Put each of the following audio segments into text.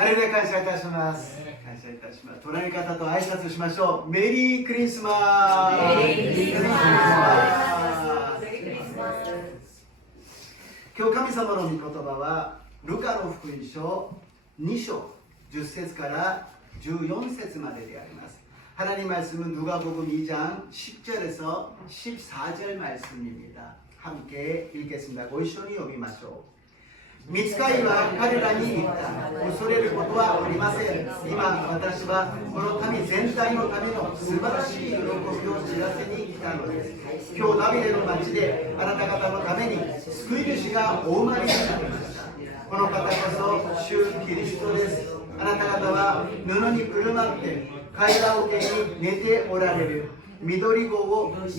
ハレルヤ感謝いたします。感謝いたします。隣の方と挨拶しましょう。メリークリスマス。メリークリスマス。今日神様の御言葉はルカの福音書2章10節から14節までであります. 하나님 말씀은 누가복음 2장 10절에서 14절 말씀입니다. 함께 읽겠습니다. 고이쇼니 요미마쇼. 見つかりは彼らに言った。恐れることはありません。今私はこの民全体のための素晴らしい喜びを知らせに来たのです。今日ダビデの町であなた方のために救い主がお生まれになりました。この方こそ主キリストです。あなた方は布にくるまって貝殻桶に寝ておられる緑子を見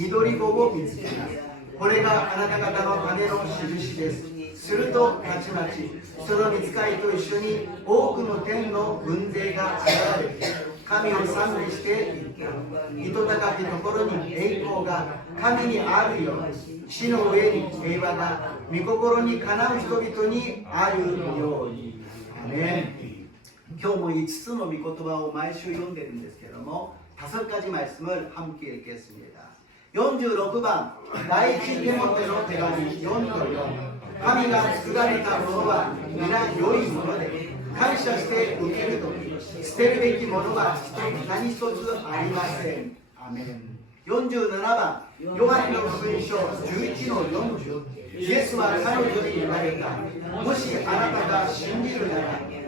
つけます。これがあなた方のための印です。するとたちまちその御使いと一緒に多くの天の軍勢が現れて神を賛美していった。糸高きところに栄光が神にあるように、地の上に平和が御心にかなう人々にあるように。アメン。今日も5つの御言葉を毎週読んでるんですけれども, 5가지 말씀을 함께 읽겠습니다. 46번第一テモテの手紙4と4。神が作られたものは皆良いもので、感謝して受けるとき、捨てるべきものは何一つありません。アメン。47番、ヨハネの福音書11の40。イエスは彼女に言われた。もしあなたが信じるなら、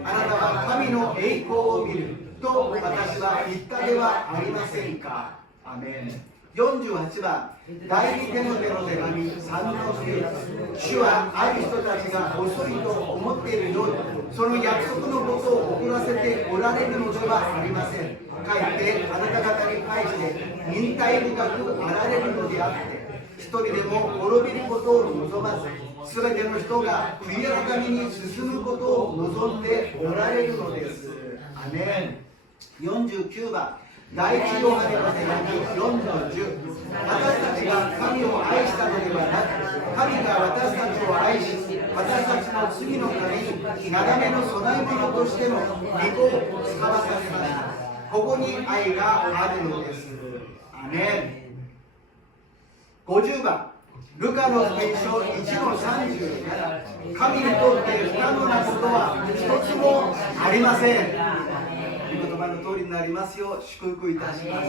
あなたは神の栄光を見ると私は言ったではありませんか。アメン。48番、第二テモテの手紙3の9。主はある人たちが遅いと思っているように、その約束のことを遅らせておられるのではありません。かえってあなた方に対して忍耐深くあられるのであって、一人でも滅びることを望まず、すべての人が悔い改めに進むことを望んでおられるのです。アメン。49番、第一ヨハネの手紙4の10。私たちが神を愛したのではなく、神が私たちを愛し、私たちの罪のためになだめの供え物としての御子を使わされました。ここに愛があるのです。アメン。50番、ルカの福音書1の37。神にとって不可能なことは一つもありません。言葉の通りになりますよう祝福いたします.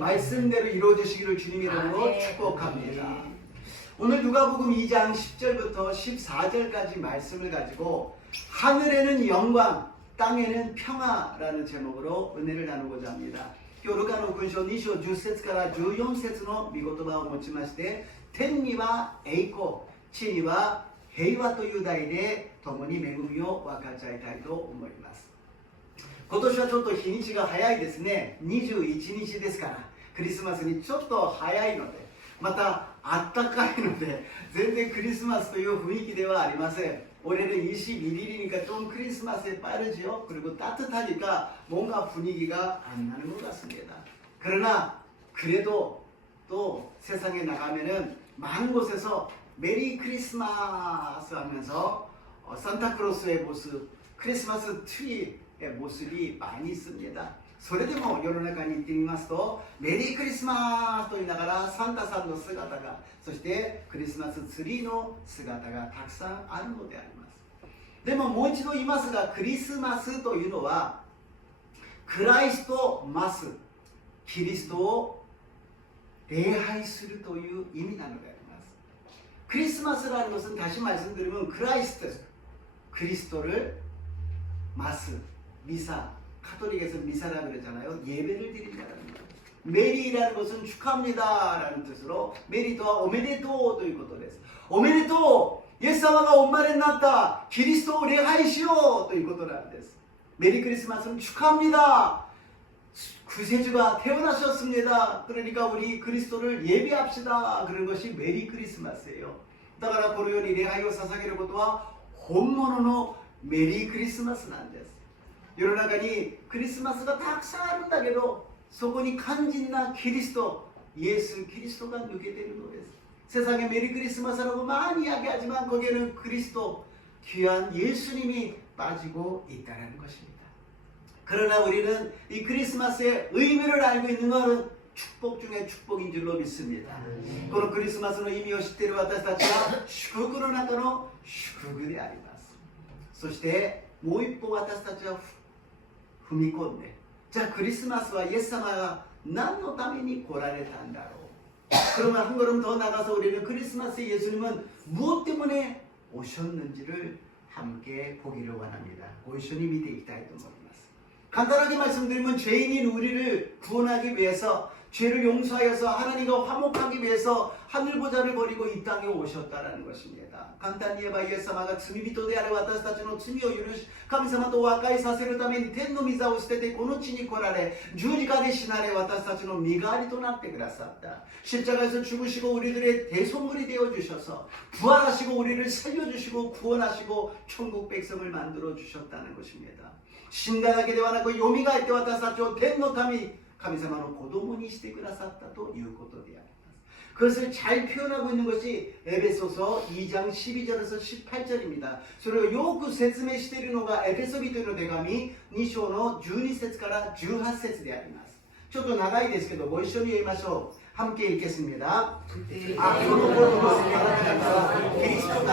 말씀대로 이루어지시기를 주님 이름으로 축복합니다. 오늘 누가복음 2장 10절부터 14절까지 말씀을 가지고 하늘에는 영광, 땅에는 평화라는 제목으로 은혜를 나누고자 합니다. 今日ルカの福音書2章10節から14節の御言葉を持ちまして、天には栄光、地には平和という題で共に恵みを分かち合いたいと思います。今年はちょっと日にちが早いですね。21日ですから、クリスマスにちょっと早いので、またあったかいので、全然クリスマスという雰囲気ではありません。 올해는 21일이니까 좀 크리스마스에 빠르지요. 그리고 따뜻하니까 뭔가 분위기가 안 나는 것 같습니다. 그러나 그래도 또 세상에 나가면은 많은 곳에서 메리 크리스마스 하면서 산타크로스의 모습, 크리스마스 트리의 모습이 많이 있습니다. それでも世の中に行ってみますと、メリークリスマスと言いながらサンタさんの姿が、そしてクリスマスツリーの姿がたくさんあるのであります。でももう一度言いますが、クリスマスというのはクライストマス、キリストを礼拝するという意味なのであります。クリスマス라는 것은 다시 말씀드리면 크라이스트, 그리스도를 마스, 미사, 카톨릭에서 미사라고 그러잖아요. 예배를 드린다는 거예요. 메리라는 것은 축하합니다 라는 뜻으로 메리도와 오메데토ということです。おめでとう、イエス様がお生まれになったキリストを礼拝しようということなんです。메리 크리스마스는 축하합니다. 구세주가 태어나셨습니다. 그러니까 우리 그리스도를 예배합시다. 그런 것이 메리 크리스마스예요. だからこのように礼拝を捧げることは本物のメリークリスマスなんです。世の中にクリスマスがたくさんあるんだけど、そこに肝心なキリスト、イエス・キリストが抜けているのです。 세상에 메리 크리스마스라고 많이 이야기하지만 거기에는 그리스도, 귀한 예수님이 빠지고 있다는 것입니다. 그러나 우리는 이 크리스마스의 의미를 알고 있는 것은 축복 중에 축복인 줄로 믿습니다. このクリスマスの意味を知っている私たちは祝福の中の祝福であります。そしてもう一歩私たちは踏み込んで、じゃあクリスマスはイエス様が何のために来られたんだろう。 그러면 한 걸음 더 나가서 우리는 크리스마스에 예수님은 무엇 때문에 오셨는지를 함께 보기를 원합니다. ご一緒に見ていきたいと思います。 간단하게 말씀드리면 죄인인 우리를 구원하기 위해서, 죄를 용서하여서 하나님과 화목하기 위해서 하늘보좌를 버리고 이 땅에 오셨다라는 것입니다. 간단히言えばイエス様が罪人である私たちの罪を許し、神様と和解させるために天の御座を捨ててこの地に来られ、十字架で死なれ私たちの身代わりとなってくださった。 십자가에서 죽으시고 우리들의 대속물이 되어 주셔서 부활하시고 우리를 살려주시고 구원하시고 천국 백성을 만들어 주셨다는 것입니다. 死んだだけではなく蘇って私たちを天の民、神様の子供にしてくださったということであります。 그것을 잘 표현하고 있는 것이 에베소서 2장 12절에서 18절입니다. それをよく説明しているのがエペソビトへの手紙2章の12節から18節であります。ちょっと長いですけどご一緒に言いましょう。 함께 읽겠습니다. 앞으로 그리스도가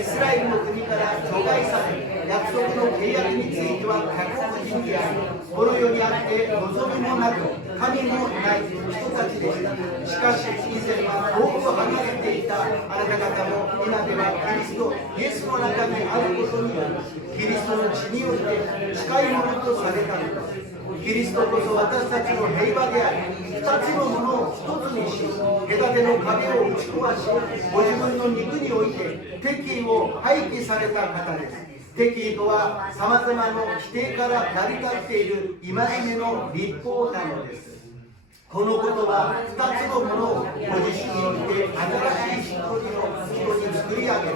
이스라엘の国から除外され、約束の契約については他国人であり、この世にあって望みもなく神もない人たちでした。しかし以前は遠く離れていたあなた方も今ではキリストイエスの中にあることにより、キリストの血によって近いものとされたのです。 キリストこそ私たちの平和であり、二つのものを一つにし、隔ての壁を打ち壊し、ご自分の肉において敵意を廃棄された方です。敵意とはさまざまな否定から成り立っている戒めの立法なのです。 このことは2つのものをご自身によって新しい人に作り上げ、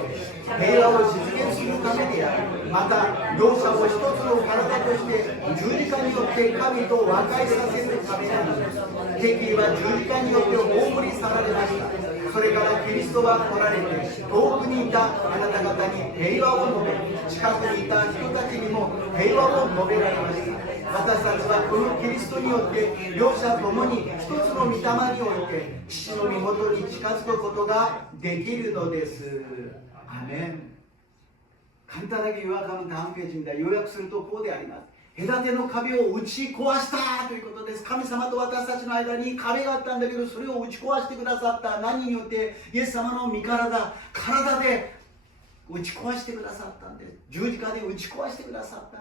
平和を実現するためであり、また両者を一つの体として十字架によって神と和解させるためなのです。敵意は十字架によって葬り去られました。それからキリストが来られて、遠くにいたあなた方に平和を述べ、近くにいた人たちにも平和を述べられました。 私たちはこのキリストによって両者ともに一つの御霊において父の御元に近づくことができるのです。アメン。 간단하게 요약하면 다음 페이지입니다. 요약するとこうであります。隔ての壁を打ち壊したということです。神様と私たちの間に壁があったんだけど、それを打ち壊してくださった。何によって？イエス様の身体で打ち壊してくださったんです。十字架で打ち壊してくださった。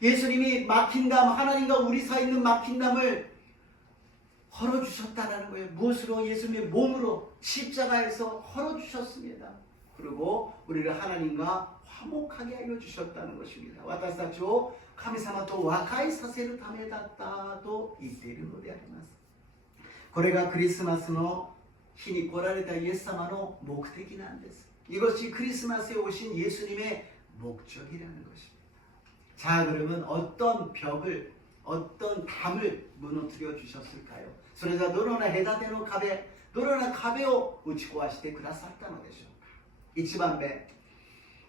예수님이 막힌 담, 하나님과 우리 사이에 있는 막힌 담을 헐어주셨다는 거예요. 무엇으로? 예수님의 몸으로 십자가에서 헐어주셨습니다. 그리고 우리를 하나님과 화목하게 하여 주셨다는 것입니다. 私たちを神様と和解させるためだったと言っているのであります。これがクリスマスの日に来られたイエス様の目的なんです。 이것이 크리스마스에 오신 예수님의 목적이라는 것입니다. 자, 그러면 어떤 벽을, 어떤 담을 무너뜨려 주셨을까요? それがどのような隔ての壁、どのような壁を打ち壊してくださったのでしょうか。1番目、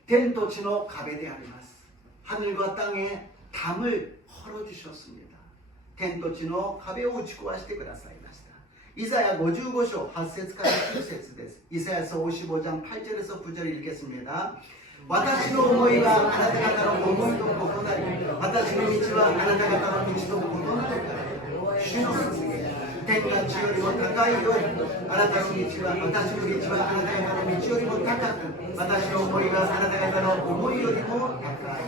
天と地の壁であります。 하늘과 땅에 담을 헐어주셨습니다. 天と地の壁を打ち壊してくださいました。 이사야 55章 8節から9節です。 이사야서 55장 8절에서 9절 읽겠습니다. 私の思いはあなた方の思いと異なり、私の道はあなた方の道と異なるから。主の告げ、天が地よりも高いように、あなたの道は、私の道はあなた方の道よりも高く、私の思いはあなた方の思いよりも高い。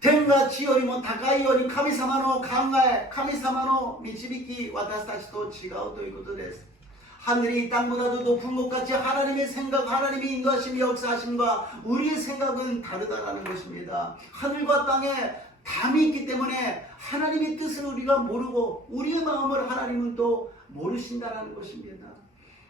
天が地よりも高いように神様の考え、神様の導き、私たちと違うということです。 하늘이 땅보다도 높은 것 같이 하나님의 생각, 하나님의 인도하심, 역사하심과 우리의 생각은 다르다라는 것입니다. 하늘과 땅에 담이 있기 때문에 하나님의 뜻을 우리가 모르고 우리의 마음을 하나님은 또 모르신다라는 것입니다.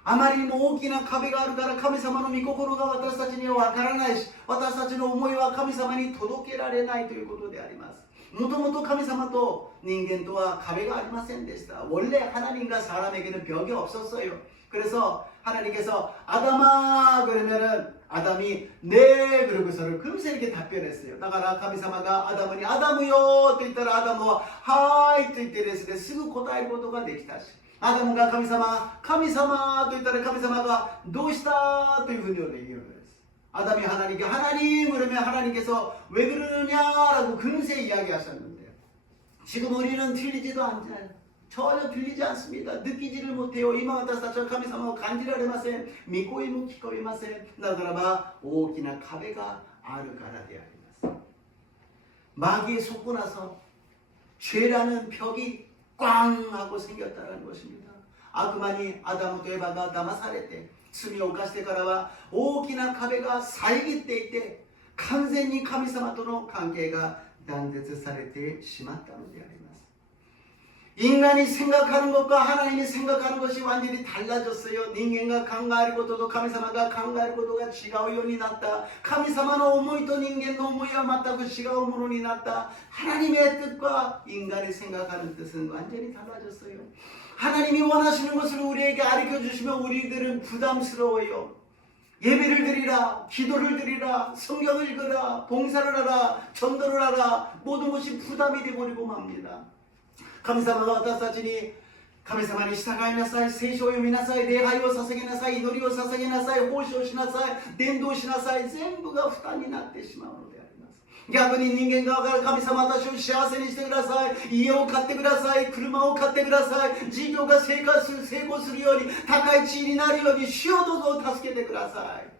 あまりにも大きな壁があるから神様の御心が私たちにはわからないし、私たちの思いは神様に届けられないということであります。 もともと神様と人間とは壁がありませんでした。 원래 하나님과 사람에게는 벽이 없었어요. 그래서 하나님께서 아담아 그러면은 아담이 네 그러고서는 금세 이렇게 답변했어요.だから神様がアダムにアダムよと言ったらアダムははいと言ってですねすぐ答えることができたし、アダムが神様と言ったら神様がどうしたというふうに言うのです。아담이 하나님께 하나님 그러면 하나님께서 왜 그러느냐라고 금세 이야기하셨는데요. 지금 우리는 들리지도 않잖아요. 전혀 들리지 않습니다. 느끼지를 못해요. 이마私たちは神様を感じられません。御声も聞こえません。なぜならば大きな壁があるからであります。 마귀에 속고 나서 죄라는 벽이 꽝 하고 생겼다는 것입니다.悪魔にアダムとエバが騙されて罪を犯してからは大きな壁が遮っていて完全に神様との関係が断絶されてしまったのであります。 인간이 생각하는 것과 하나님이 생각하는 것이 완전히 달라졌어요. 인간가考えることと神様が考えることが違うようになった。神様の思いと人間の思いは全く違うものになった。 하나님의 뜻과 인간이 생각하는 뜻은 완전히 달라졌어요. 하나님이 원하시는 것을 우리에게 가르쳐 주시면 우리들은 부담스러워요. 예배를 드리라, 기도를 드리라, 성경을 읽으라, 봉사를 하라, 전도를 하라, 모든 것이 부담이 되어버리고 맙니다. 神様が私たちに神様に従いなさい、聖書を読みなさい、礼拝を捧げなさい、祈りを捧げなさい、奉仕をしなさい、伝道しなさい、全部が負担になってしまうのであります。逆に人間側から神様私を幸せにしてください、家を買ってください、車を買ってください、事業が成功するように、高い地位になるように主をどうぞ助けてください。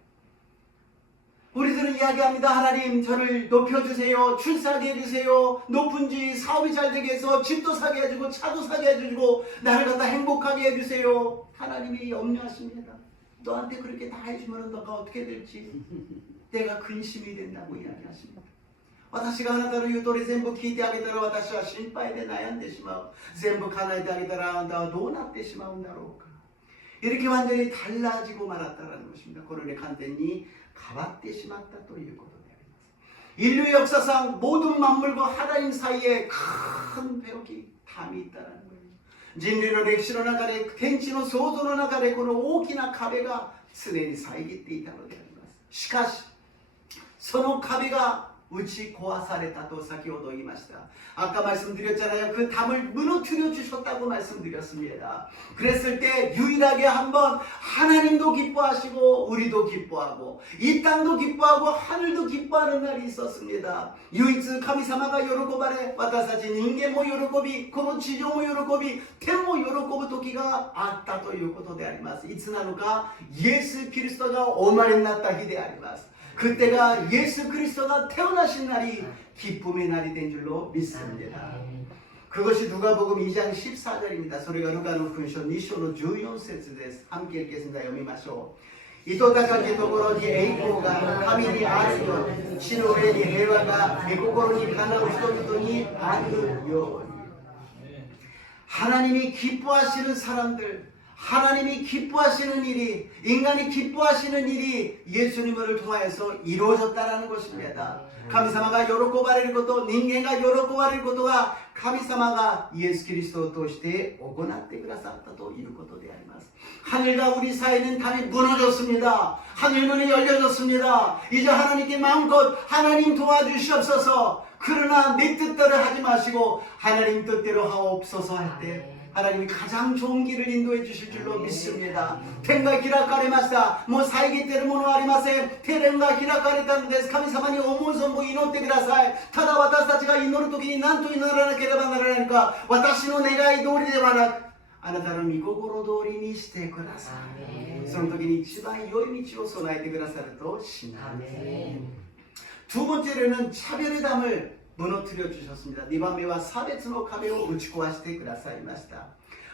우리들은 이야기합니다. 하나님 저를 높여주세요. 출세하게 해주세요. 높은 지 사업이 잘 되게 해서 집도 사게 해주고 차도 사게 해주고 나를 갖다 행복하게 해주세요. 하나님이 염려하십니다. 너한테 그렇게 다 해주면 너가 어떻게 될지 내가 근심이 된다고 이야기하십니다. 私があなたの言う通り全部聞いてあげたら私は心配で悩んでしまう。全部叶えてあげたらあなたはどうなってしまうんだろうか。 이렇게 완전히 달라지고 말았다는 것입니다. 그러니 간단히 変わってしまったということであります。 인류의 역사상 모든 만물과 하나님 사이에 큰 벽이 담이 있다는 거예요. 인류의歴史の中で天地の創造の中でこの大きな壁が常に遮っていたのであります。しかしその壁が打ち壊されたと先ほど言いました。 아까 말씀드렸잖아요. 그 담을 무너뜨려 주셨다고 말씀드렸습니다. 그랬을 때 유일하게 한번 하나님도 기뻐하시고 우리도 기뻐하고 이 땅도 기뻐하고 하늘도 기뻐하는 날이 있었습니다. 唯一神様が喜ばれ私たち人間も喜びこの地上も喜び天も喜ぶ時があったということであります。いつなのかイエス・キリストがお生まれになった日であります。 그때가 예수 그리스도가 태어나신 날이 기쁨의 날이 된 줄로 믿습니다. 그것이 누가복음 2장 14절입니다. 소리가 루카노福音書 2章の14節です。 함께 읽겠습니다. 読みましょう。糸高きところに栄光が神にあるように地の上に平和が御心にかなう人々にあるように 하나님이 기뻐하시는 사람들 하나님이 기뻐하시는 일이 인간이 기뻐하시는 일이 예수님을 통하여서 이루어졌다는 것입니다. 神様が喜ばれること、人間が喜ばれることは神様がイエス・キリストを通して行ってくださったということであります。 하늘과 우리 사이는 담이 무너졌습니다. 하늘문이 열려졌습니다. 이제 하나님께 마음껏 하나님 도와주시옵소서. 그러나 내 뜻대로 하지 마시고 하나님 뜻대로 하옵소서 할 때 하나님이 가장 좋은 길을 인도해 주실 줄로 믿습니다.天が開かれました。もう遮っているものはありません。天が開かれたのです。神様に思う存分祈ってください。ただ私たちが祈るときに何と祈らなければならないのか。私の願い通りではなく、あなたの御心通りにしてください。その時に一番良い道を備えてくださると信じます。두 번째로는 차별의 담을 무너뜨려 주셨습니다. 2番目は差別の壁を打ち壊してくださいました。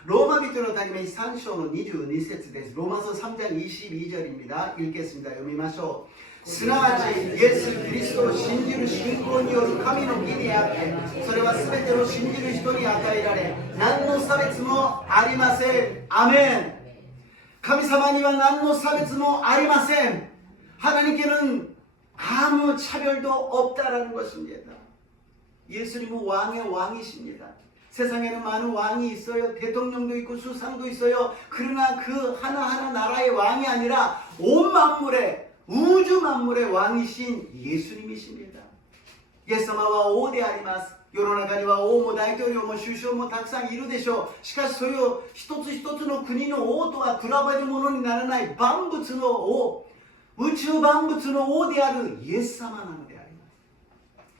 로마人のために3章の22節です。 로마서 3장 22절입니다. 읽겠습니다. 読みましょう。すなわちイエス・キリストを信じる信仰による神の義であって、それは全ての信じる人に与えられ、何の差別もありません。アメン。神様には何の差別もありません。 하나님께는 아무 차별도 없다라는 것입니다. 예수님은 왕의 왕이십니다. 세상에는 많은 왕이 있어요. 대통령도 있고 수상도 있어요. 그러나 그 하나하나 나라의 왕이 아니라 온 만물의, 우주 만물의 왕이신 예수님이십니다. イエス様は王であります。世の中には王も大統領も首相もたくさんいるでしょう。しかしそれを一つ一つの国の王とは比べるものにならない万物の王、宇宙万物の王であるイエス様なのでありま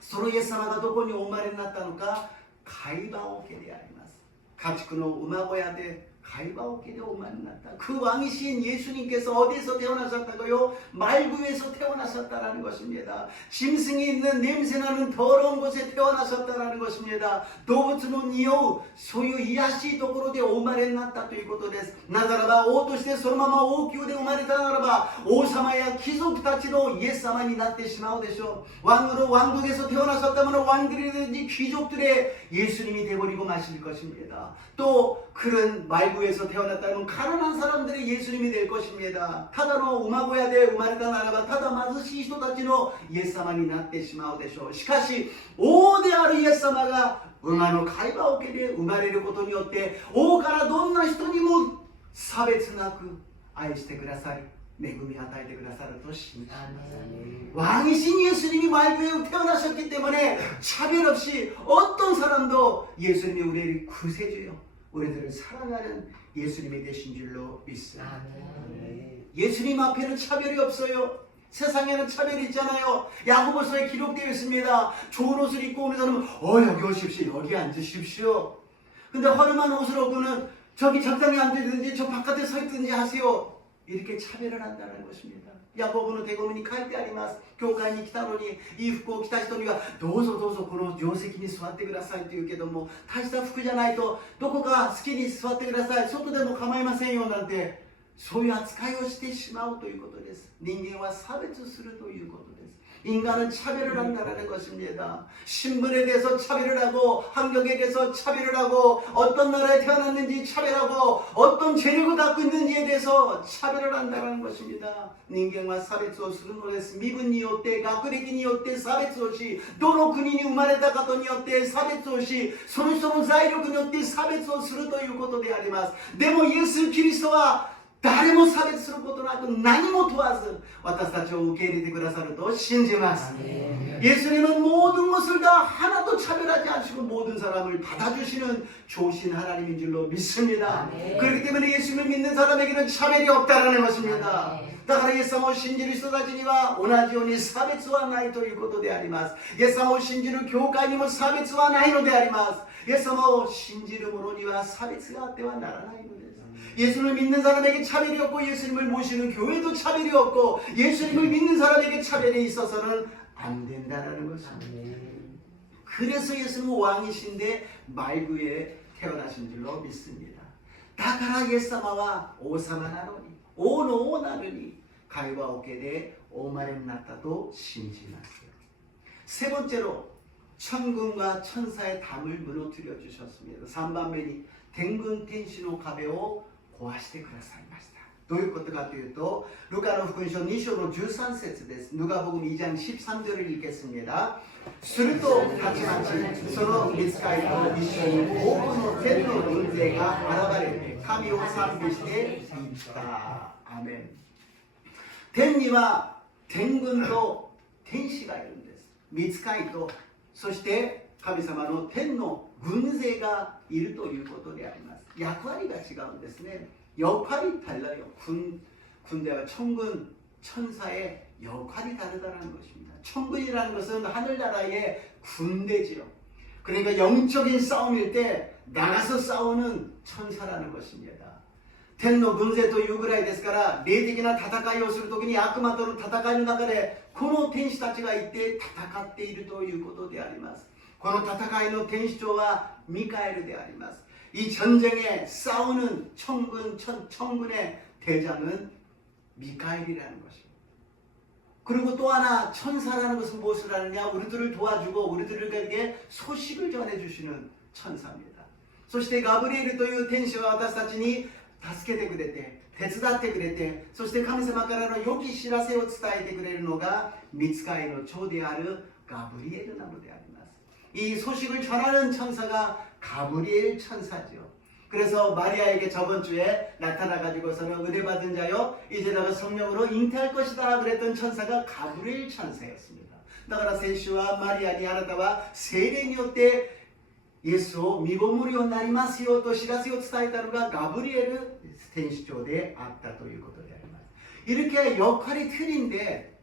す。そのイエス様がどこにお生まれになったのか、貝羽桶であります。家畜の馬小屋で貝羽桶でお生まれになった。그 왕이신 예수님께서 어디에서 태어나셨다고요? 말구에서 태어나셨다라는 것입니다. 짐승이 있는 냄새나는 더러운 곳에 태어나셨다라는 것입니다. 動物の匂うそういう癒しいところでお生まれになったということです。なぜならば王としてそのまま王宮で生まれたならば王様や貴族たちのイエス様になってしまうでしょう。 왕으로 왕국에서 태어나셨다면 왕들이든지 귀족들의 예수님이 되어버리고 마실 것입니다. 또 그런 말구에서 태어났다면 가난한 사람들의 예수님이 될 것입니다. ただの馬小屋で生まれたならばただ貧しい人たちのイエス様になってしまうでしょう。しかし王であるイエス様が馬の貝羽桶で生まれることによって王からどんな人にも差別なく愛してくださり恵みを与えてくださると信じます。 왕이신 예수님이 말구에 태어나셨기 때문에 차별 없이 어떤 사람도 예수님이 우리를 구세주요, 우리들을 사랑하는 예수님이 되신 줄로 믿습니다. 예수님 앞에는 차별이 없어요. 세상에는 차별이 있잖아요. 야고보서에 기록되어 있습니다. 좋은 옷을 입고 오는 사람은 여기 오십시오, 여기 앉으십시오. 근데 허름한 옷을 입고는 저기 적당히 앉으든지 저 바깥에 서 있든지 하세요. 이렇게 차별을 한다는 것입니다. 야고보는 대고문이書いてあります。教会に来たのにいい服を着た人にはどうぞどうぞこの定石に座ってくださいと言うけども、大した服じゃないとどこか好きに座ってください、外でも構いませんよなんて、そういう扱いをしてしまうということです。人間は差別するということです。 인간은 차별을 한다는 것입니다. 신분에 대해서 차별을 하고 환경에 대해서 차별을 하고 어떤 나라에 태어났는지 차별하고 어떤 재력을 갖고 있는지에 대해서 차별을 한다는 것입니다. 인간과 差別をするのです。身分によって学歴によって差別をし、どの国に生まれたことによって差別をし、その人の財力によって差別をするということであります。でもイエス・キリストは誰も差別することなく何も問わず私たちを受け入れてくださると信じます。 예수님은 모든 것을 다 하나도 차별하지 않으시고 모든 사람을 받아주시는 좋으신 하나님인 줄로 믿습니다. 그렇기 때문에 예수님을 믿는 사람에게는 차별이 없다는 것입니다. だからイエス様を信じる人たちには同じように差別はないということであります。イエス様を信じる教会にも差別はないのであります。イエス様を信じる者には差別があってはならないのです。 예수님을 믿는 사람에게 차별이 없고 예수님을 모시는 교회도 차별이 없고 예수님을 믿는 사람에게 차별이 있어서는 안 된다는 것입니다. 그래서 예수님은 왕이신데 말구에 태어나신 줄로 믿습니다. だからイエス様は王様なのに王の王なのに貝羽桶でお生まれになったと信じます。 세 번째로 천군과 천사의 담을 무너뜨려 주셨습니다. 3番目に天軍天使の壁を壊してくださいました。どういうことかというと、ルカの福音書2章の13節です。ヌガ복음 2장 13절을 읽겠습니다. するとたちまちその御使いと一緒に多くの天の軍勢が現れて神を賛美して言った。アメン。天には天軍と天使がいるんです。御使いとそして神様の天の軍勢がいるということであります。 역할이가違うんですね. 역할이 달라요. 군대와 천군, 천사의 역할이 다르다는 것입니다. 천군이라는 것은 하늘나라의 군대지요. 그러니까 영적인 싸움일 때 나가서 싸우는 천사라는 것입니다. 天の軍勢というぐらいですから霊的な戦いをするときに悪魔との戦いの中でこの天使たちがいて戦っているということであります。この戦いの天使長はミカエルであります。 이 전쟁에 싸우는 천군의 대장은 미카엘이라는 것입니다. 그리고 또 하나 천사라는 것은 무엇을 하느냐? 우리들을 도와주고 우리들에게 소식을 전해주시는 천사입니다. そしてガブリエルという天使は私たちに助けてくれて手伝ってくれてそして神様からの良き知らせを伝えてくれるのが御使いの長であるガブリエルなのであります。이 소식을 전하는 천사가 가브리엘 천사죠. 그래서 마리아에게 저번 주에 나타나가지고서는 은혜 받은 자여 이제 너가 성령으로 잉태할 것이다 그랬던 천사가 가브리엘 천사였습니다. だから先週はマリアにあなたは聖霊によってイエスを身ごもるようになりますよと知らせを伝えたのがガブリエル天使長であったということであります. 이렇게 역할이 틀린데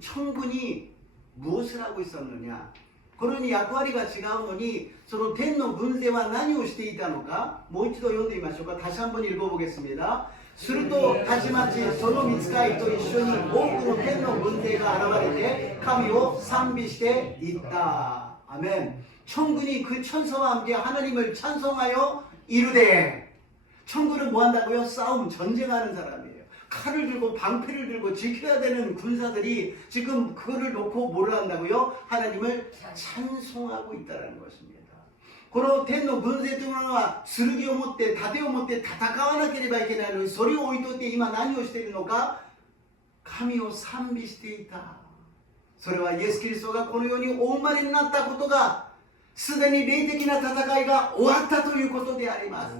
천군이 무엇을 하고 있었느냐? 그러니 역할이違うのにその天の軍勢は何をしていたのかもう一度読んでみましょうか. 다시 한번 읽어보겠습니다. するとたちまちその御使いと一緒に多くの天の軍勢が現れて神を賛美していった. 아멘. 천군이 그 천사와 함께 하나님을 찬송하여 이르되 천군은 뭐 한다고요? 싸움, 전쟁하는 사람이에요. 칼을 들고 방패를 들고 지켜야 되는 군사들이 지금 그거를 놓고 뭘 한다고요? 하나님을 찬송하고 있다는 것입니다. この天の軍勢というものは剣を持って盾を持って戦わなければいけないのにそれを置いといて今何をしているのか神を賛美していた。それはイエス・キリストがこの世にお生まれになったことがすでに霊的な戦いが終わったということであります。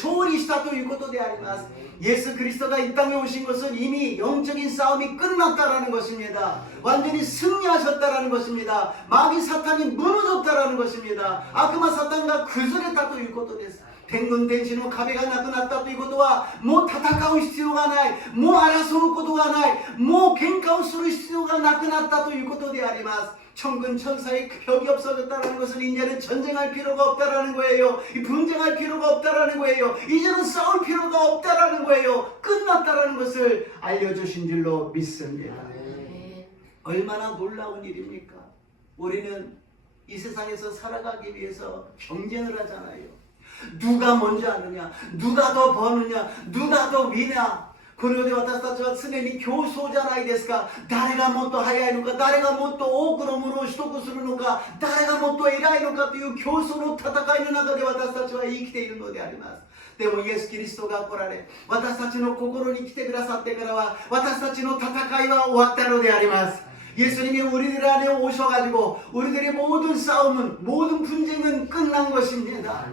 勝利したということであります。 예수 그리스도가 이 땅에 오신 것은 이미 영적인 싸움이 끝났다라는 것입니다. 완전히 승리하셨다라는 것입니다. 마귀 사탄이 무너졌다라는 것입니다. 악마 사탄과 그술했다ということです. 天軍天使の壁がなくなったということはもう戦う必要がない、もう争うことがない、もう喧嘩をする必要がなくなったということであります. 천군 천사의 벽이 없어졌다는 것은 이제는 전쟁할 필요가 없다라는 거예요. 분쟁할 필요가 없다라는 거예요. 이제는 싸울 필요가 없다라는 거예요. 끝났다라는 것을 알려주신 줄로 믿습니다. 얼마나 놀라운 일입니까? 우리는 이 세상에서 살아가기 위해서 경쟁을 하잖아요. 누가 먼저 하느냐, 누가 더 버느냐, 누가 더 위냐. この世で私たちは常に競争じゃないですか。誰がもっと早いのか、誰がもっと多くのものを取得するのか、誰がもっと偉いのかという競争の戦いの中で私たちは生きているのであります。でもイエス・キリストが来られ、私たちの心に来てくださってからは私たちの戦いは終わったのであります。 예수님이 우리들 안에 오셔가지고 우리들의 모든 싸움은 모든 분쟁은 끝난 것입니다.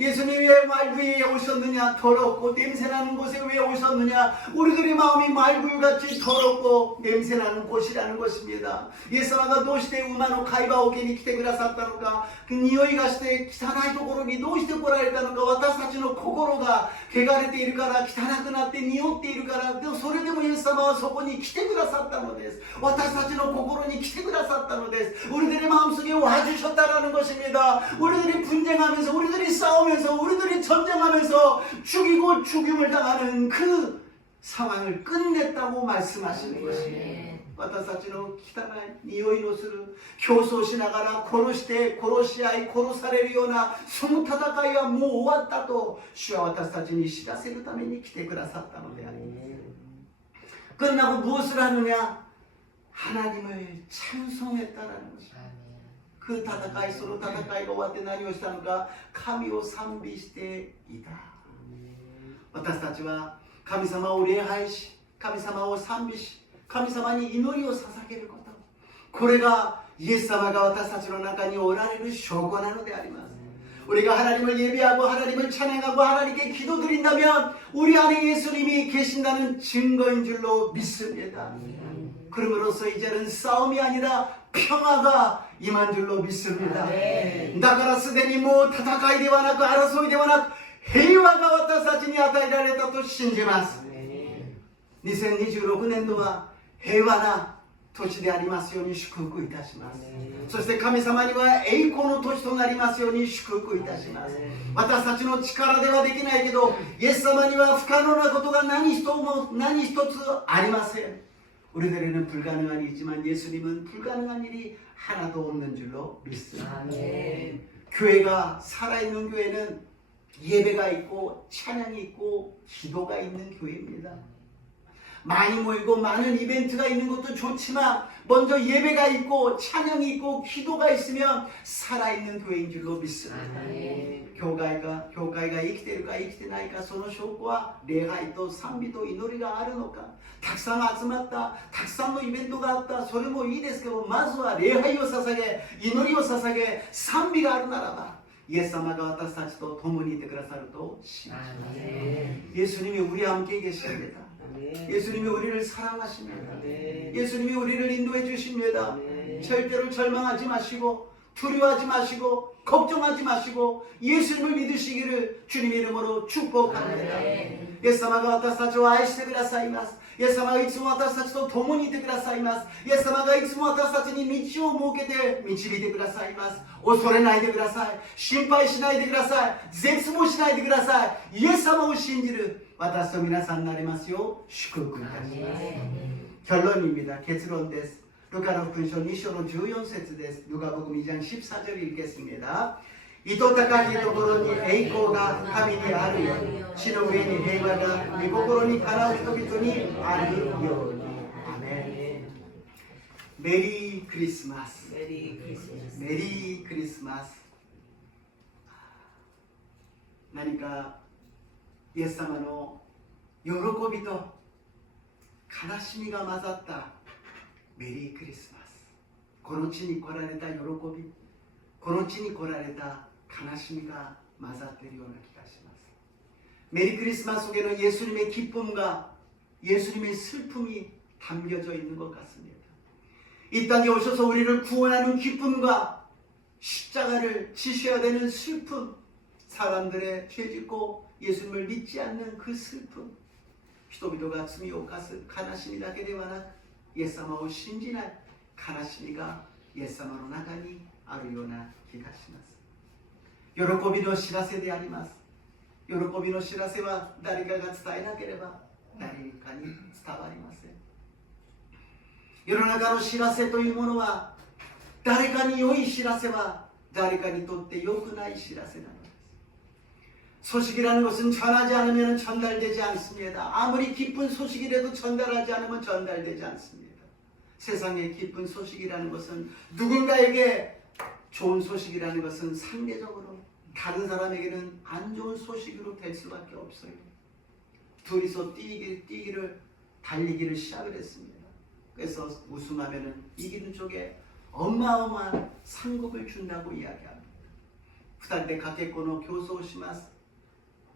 예수님이 왜 말구유에 오셨느냐? 더럽고 냄새나는 곳에 왜 오셨느냐? 우리들의 마음이 말구유같이 더럽고 냄새나는 곳이라는 것입니다. イエス様がどうして馬の飼い場桶に来てくださったのか、匂いがして汚いところにどうして来られたのか、私たちの心が汚れているから汚くなって匂っているから、でもそれでもイエス様はそこに来てくださったのです。私たちの心に来てくださったのです。 우리들의 마음속에 와주셨다라는 것입니다. 우리들이 분쟁하면서 우리들이 싸우면서 우리들이 전쟁하면서 죽이고 죽임을 당하는 그 상황을 끝냈다고 말씀하시는 것입니다. 私たちの汚い匂いのする競争しながら殺して殺し合い殺されるようなその戦いはもう終わったと主は私たちに知らせるために来てくださったのであります。 끝나고 무엇을 하느냐? 하나님을 찬송했다라는 것입니다. 그戦いその戦いが終わって何をしたのか神を賛美していた。私たちは神様を礼拝し神様を賛美し神様に祈りを捧げること、これがイエス様が私たちの中におられる証拠なのであります。 우리가 하나님을 예배하고 하나님을 찬양하고 하나님께 기도드린다면 우리 안에 예수님이 계신다는 증거인 줄로 믿습니다. 그러므로서 이제는 싸움이 아니라 평화가 임한 줄로 믿습니다. だからすでにもう戦いではなく争いではなく平和が私たちに与えられたと信じます。 2026年度は平和な年でありますように祝福いたします。そして神様には栄光の年となりますように祝福いたします。私たちの力ではできないけどイエス様には不可能なことが何一つありません。 우리들에는 불가능한 일이지만 예수님은 불가능한 일이 하나도 없는 줄로 믿습니다. 교회가 살아있는 교회는 예배가 있고 찬양이 있고 기도가 있는 교회입니다. 많이 모이고 많은 이벤트가 있는 것도 좋지만 먼저 예배가 있고 찬양이 있고 기도가 있으면 살아있는 교회인 줄로 믿습니다.教会が生きているか生きてないか、その証拠は礼拝と賛美と祈りがあるのか。たくさん集まった、たくさんのイベントがあった、それもいいですけど、まずは礼拝を捧げ、祈りを捧げ、賛美があるならばイエス様が私たちと共にいてくださると信じます。 예수님이 우리와 함께 계십니다. 예수님이 우리를 사랑하십니다. 예수님이 우리를 인도해 주십니다. 절대로 절망하지 마시고 두려워하지 마시고 걱정하지 마시고 예수님을 믿으시기를 주님의 이름으로 축복합니다. イエス様が私たちを愛してくださいます。イエス様がいつも私たちと共にいてくださいます。イエス様がいつも私たちに道を設けて導いてくださいます。恐れないでください。心配しないでください。絶望しないでください。イエス様を信じる私と皆さんになりますよう祝福いたします。 결론입니다. 결론です. 루카복음서 2장 14절です. 누가복음 2장 14절 읽겠습니다. 意図高きところに栄光が神にあるように、地の上に平和が御心にかなう人々にあるように。アメン。メリークリスマス。メリークリスマス。何かイエス様の喜びと悲しみが混ざったメリークリスマス。この地に来られた喜び、この地に来られた悲しみが混ざっているような気がします。 메리 크리스마스 속에는 예수님의 기쁨과 예수님의 슬픔이 담겨져 있는 것 같습니다. 이 땅에 오셔서 우리를 구원하는 기쁨과 십자가를 지셔야 되는 슬픔, 사람들의 죄짓고 예수님을 믿지 않는 그 슬픔, 人々が罪を犯す悲しみだけではなく、イエス様を信じない悲しみがイエス様の中にあるような気がします。喜びの知らせであります。喜びの知らせは誰かが伝えなければ誰かに伝わりません。世の中の知らせというものは、誰かに良い知らせは誰かにとって良くない知らせなのです。 소식이라는 것은 전하지 않으면 전달되지 않습니다. 아무리 기쁜 소식이라도 전달하지 않으면 전달되지 않습니다. 세상의 기쁜 소식이라는 것은, 누군가에게 좋은 소식이라는 것은 상대적으로 다른 사람에게는 안 좋은 소식으로 될 수밖에 없어요. 둘이서 달리기를 시작을 했습니다. 그래서 우승하면은 이기는 쪽에 어마어마한 상급을 준다고 이야기합니다. 2人でかけっこの競争をします。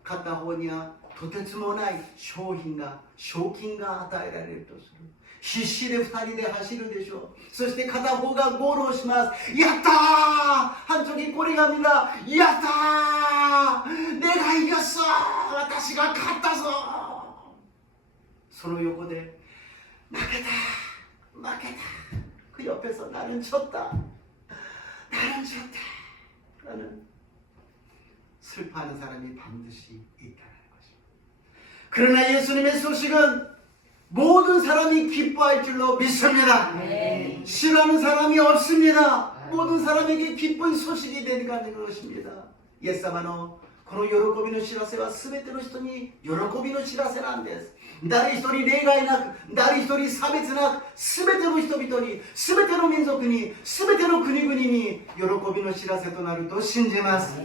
勝った方にはとてつもない賞金が与えられるとする。必死で2人で走るでしょう。そして片方がゴールをします。やったー! 한쪽이 골이 갑니다. やったー! 내가 이겼어! 私が勝ったぞ! その横で負けた! 그 옆에서 나는 졌다! 라는 슬퍼하는 사람이 반드시 있다는 것입니다. 그러나 예수님의 소식은 모든 사람이 기뻐할 줄로 믿습니다. 싫어하는 사람이 없습니다. 모든 사람에게 기쁜 소식이 되는 것입니다. イエス様のこの喜びの知らせは全ての人に喜びの知らせなんです。誰一人例外なく、誰一人差別なく、全ての人々に、全ての民族に、全ての国々に喜びの知らせとなると信じます。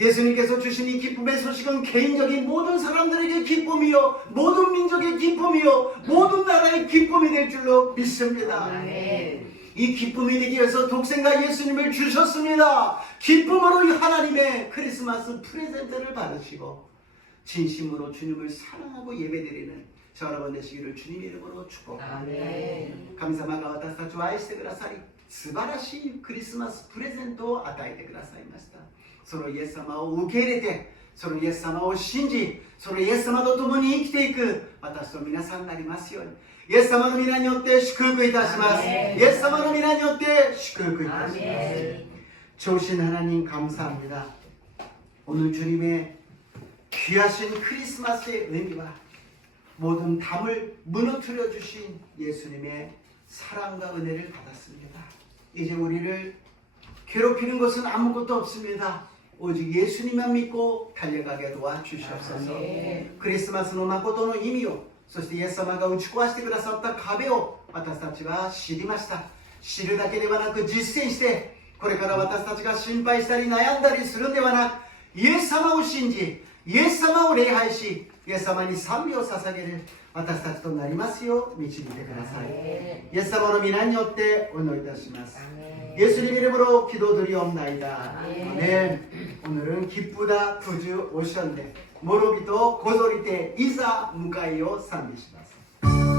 예수님께서 주신 이 기쁨의 소식은 개인적인 모든 사람들에게 기쁨이요, 모든 민족의 기쁨이요, 모든 나라의 기쁨이 될 줄로 믿습니다. 이 기쁨이 되기 위해서 독생자 예수님을 주셨습니다. 기쁨으로 하나님의 크리스마스 프레젠트를 받으시고 진심으로 주님을 사랑하고 예배드리는 저 여러분 되시기를 주님의 이름으로 축복합니다. 神様が私たちを愛してくださり、素晴らしいクリスマスプレゼントを与えてくださいました。そのイエス様を受け入れて、そのイエス様を信じ、そのイエス様と共に生きていく私と皆さんになりますように。 イエス様の皆によって祝福いたします。イエス様の皆によって祝福いたします。 좋으신 하나님 감사합니다. 오늘 주님의 귀하신 크리스마스의 의미와 모든 담을 무너뜨려 주신 예수님의 사랑과 은혜를 받았습니다. 이제 우리를 괴롭히는 것은 아무것도 없습니다. 오직 예수님만 믿고 달려가게 도와주시옵소서. 크리스마스는 마코토의 의미요 そしてイエス様が打ち壊してくださった壁を私たちは知りました。知るだけではなく実践して、これから私たちが心配したり悩んだりするんではなく、イエス様を信じ、イエス様を礼拝し、イエス様に賛美を捧げる私たちとなりますよう導いてください。イエス様の皆によってお祈りいたします。예수님 이름으로 기도드리옵나이다. 아멘. 오늘은 기쁘다 구주 오셨네. 모로비도 고소리 때 이사 무가이요 삼비시마스.